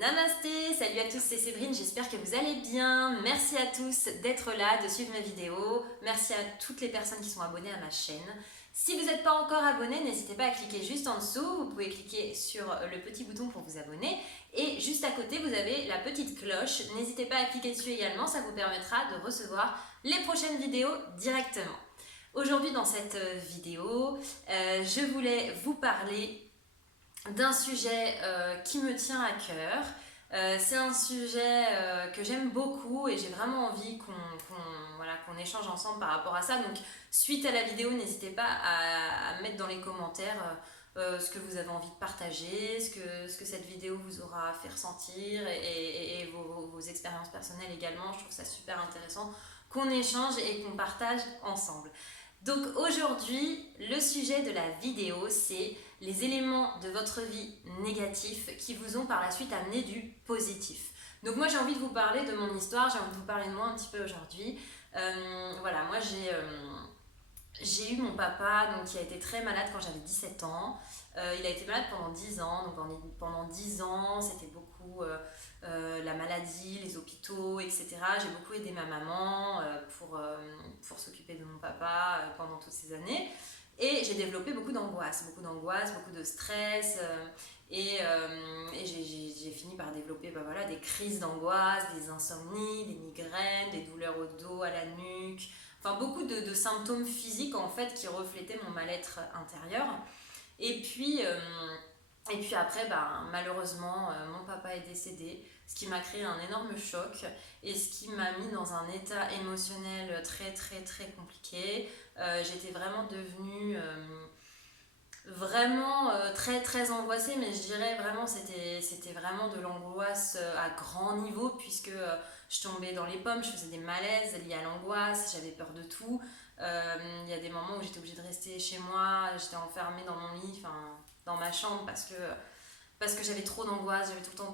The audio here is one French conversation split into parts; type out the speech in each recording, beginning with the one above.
Namasté, salut à tous, c'est Séverine, j'espère que vous allez bien. Merci à tous d'être là, de suivre mes vidéos. Merci à toutes les personnes qui sont abonnées à ma chaîne. Si vous n'êtes pas encore abonné, n'hésitez pas à cliquer juste en dessous. Vous pouvez cliquer sur le petit bouton pour vous abonner. Et juste à côté, vous avez la petite cloche. N'hésitez pas à cliquer dessus également, ça vous permettra de recevoir les prochaines vidéos directement. Aujourd'hui, dans cette vidéo, je voulais vous parler d'un sujet qui me tient à cœur. C'est un sujet que j'aime beaucoup et j'ai vraiment envie qu'on échange ensemble par rapport à ça. Donc, suite à la vidéo, n'hésitez pas à mettre dans les commentaires ce que vous avez envie de partager, ce que cette vidéo vous aura fait ressentir et vos expériences personnelles également. Je trouve ça super intéressant qu'on échange et qu'on partage ensemble. Donc aujourd'hui, le sujet de la vidéo, c'est les éléments de votre vie négatifs qui vous ont par la suite amené du positif. Donc moi j'ai envie de vous parler de mon histoire, j'ai envie de vous parler de moi un petit peu aujourd'hui. Voilà, moi j'ai eu mon papa donc, qui a été très malade quand j'avais 17 ans. Il a été malade pendant 10 ans, donc pendant 10 ans c'était beaucoup la maladie, les hôpitaux, etc. J'ai beaucoup aidé ma maman pour s'occuper de mon papa pendant toutes ces années. Et j'ai développé beaucoup d'angoisse, beaucoup de stress. Et j'ai fini par développer voilà, des crises d'angoisse, des insomnies, des migraines, des douleurs au dos, à la nuque. Enfin, beaucoup de symptômes physiques en fait qui reflétaient mon mal-être intérieur. Et puis après, malheureusement, mon papa est décédé, ce qui m'a créé un énorme choc et ce qui m'a mis dans un état émotionnel très très très compliqué. J'étais vraiment devenue vraiment très très angoissée, mais je dirais vraiment c'était vraiment de l'angoisse à grand niveau puisque je tombais dans les pommes, je faisais des malaises liés à l'angoisse, j'avais peur de tout. Il y a des moments où j'étais obligée de rester chez moi, j'étais enfermée dans mon lit, dans ma chambre parce que j'avais trop d'angoisse, j'avais tout le temps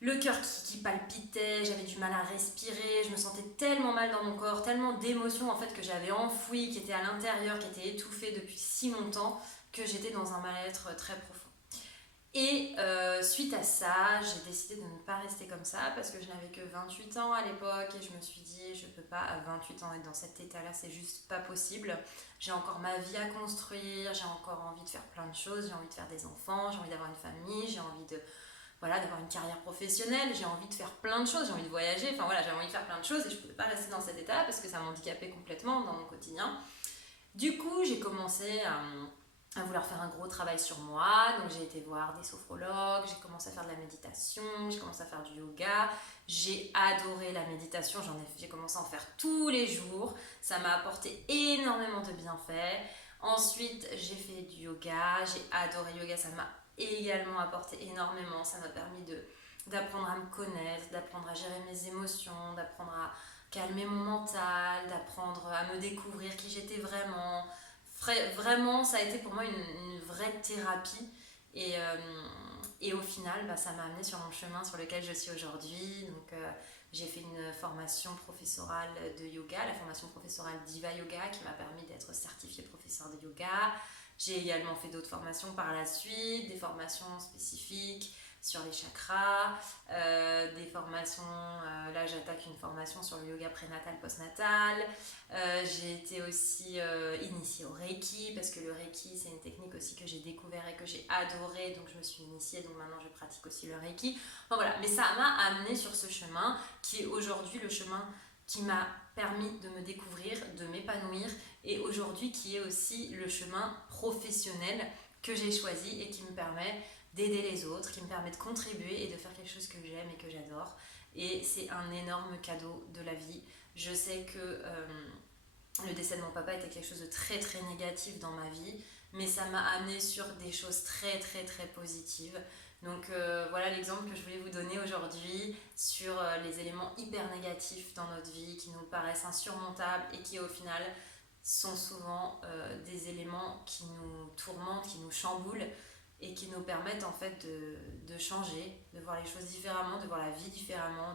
le cœur qui palpitait, j'avais du mal à respirer, je me sentais tellement mal dans mon corps, tellement d'émotions en fait que j'avais enfouies, qui étaient à l'intérieur, qui étaient étouffées depuis si longtemps que j'étais dans un mal-être très profond. Et suite à ça, j'ai décidé de ne pas rester comme ça parce que je n'avais que 28 ans à l'époque et je me suis dit je peux pas à 28 ans être dans cet état-là, c'est juste pas possible. J'ai encore ma vie à construire, j'ai encore envie de faire plein de choses, j'ai envie de faire des enfants, j'ai envie d'avoir une famille, j'ai envie d'avoir une carrière professionnelle, j'ai envie de faire plein de choses, j'ai envie de voyager, j'avais envie de faire plein de choses et je ne pouvais pas rester dans cet état parce que ça m'handicapait complètement dans mon quotidien. Du coup, j'ai commencé à vouloir faire un gros travail sur moi, donc j'ai été voir des sophrologues, j'ai commencé à faire de la méditation, j'ai commencé à faire du yoga, j'ai adoré la méditation, j'ai commencé à en faire tous les jours, ça m'a apporté énormément de bienfaits. Ensuite, j'ai fait du yoga, j'ai adoré le yoga, ça m'a également apporté énormément, ça m'a permis d'apprendre à me connaître, d'apprendre à gérer mes émotions, d'apprendre à calmer mon mental, d'apprendre à me découvrir qui j'étais vraiment. Vraiment, ça a été pour moi une vraie thérapie et au final, ça m'a amené sur mon chemin sur lequel je suis aujourd'hui. Donc, j'ai fait une formation professorale de yoga, la formation professorale Diva Yoga qui m'a permis d'être certifiée professeur de yoga. J'ai également fait d'autres formations par la suite, des formations spécifiques sur les chakras, des formations, là j'attaque une formation sur le yoga prénatal, postnatal. J'ai été aussi initiée au Reiki, parce que le Reiki c'est une technique aussi que j'ai découvert et que j'ai adoré, donc je me suis initiée, donc maintenant je pratique aussi le Reiki. Enfin, voilà, mais ça m'a amenée sur ce chemin qui est aujourd'hui le chemin qui m'a permis de me découvrir, de m'épanouir et aujourd'hui qui est aussi le chemin professionnel que j'ai choisi et qui me permet d'aider les autres, qui me permet de contribuer et de faire quelque chose que j'aime et que j'adore. Et c'est un énorme cadeau de la vie. Je sais que le décès de mon papa était quelque chose de très très négatif dans ma vie, mais ça m'a amené sur des choses très très très positives. Donc voilà l'exemple que je voulais vous donner aujourd'hui sur les éléments hyper négatifs dans notre vie qui nous paraissent insurmontables et qui au final sont souvent des éléments qui nous tourmentent, qui nous chamboulent et qui nous permettent en fait de changer, de voir les choses différemment, de voir la vie différemment,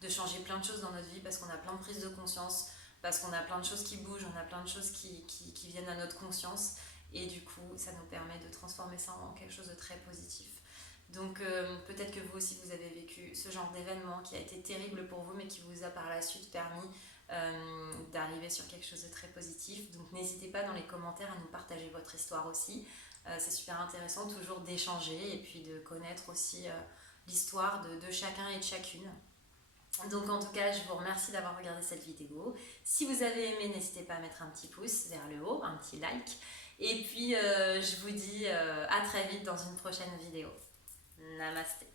de changer plein de choses dans notre vie parce qu'on a plein de prises de conscience, parce qu'on a plein de choses qui bougent, on a plein de choses qui viennent à notre conscience et du coup ça nous permet de transformer ça en quelque chose de très positif. Donc peut-être que vous aussi vous avez vécu ce genre d'événement qui a été terrible pour vous mais qui vous a par la suite permis d'arriver sur quelque chose de très positif. Donc n'hésitez pas dans les commentaires à nous partager votre histoire aussi. C'est super intéressant toujours d'échanger et puis de connaître aussi l'histoire de chacun et de chacune. Donc en tout cas, je vous remercie d'avoir regardé cette vidéo. Si vous avez aimé, n'hésitez pas à mettre un petit pouce vers le haut, un petit like. Et puis je vous dis à très vite dans une prochaine vidéo. Namasté.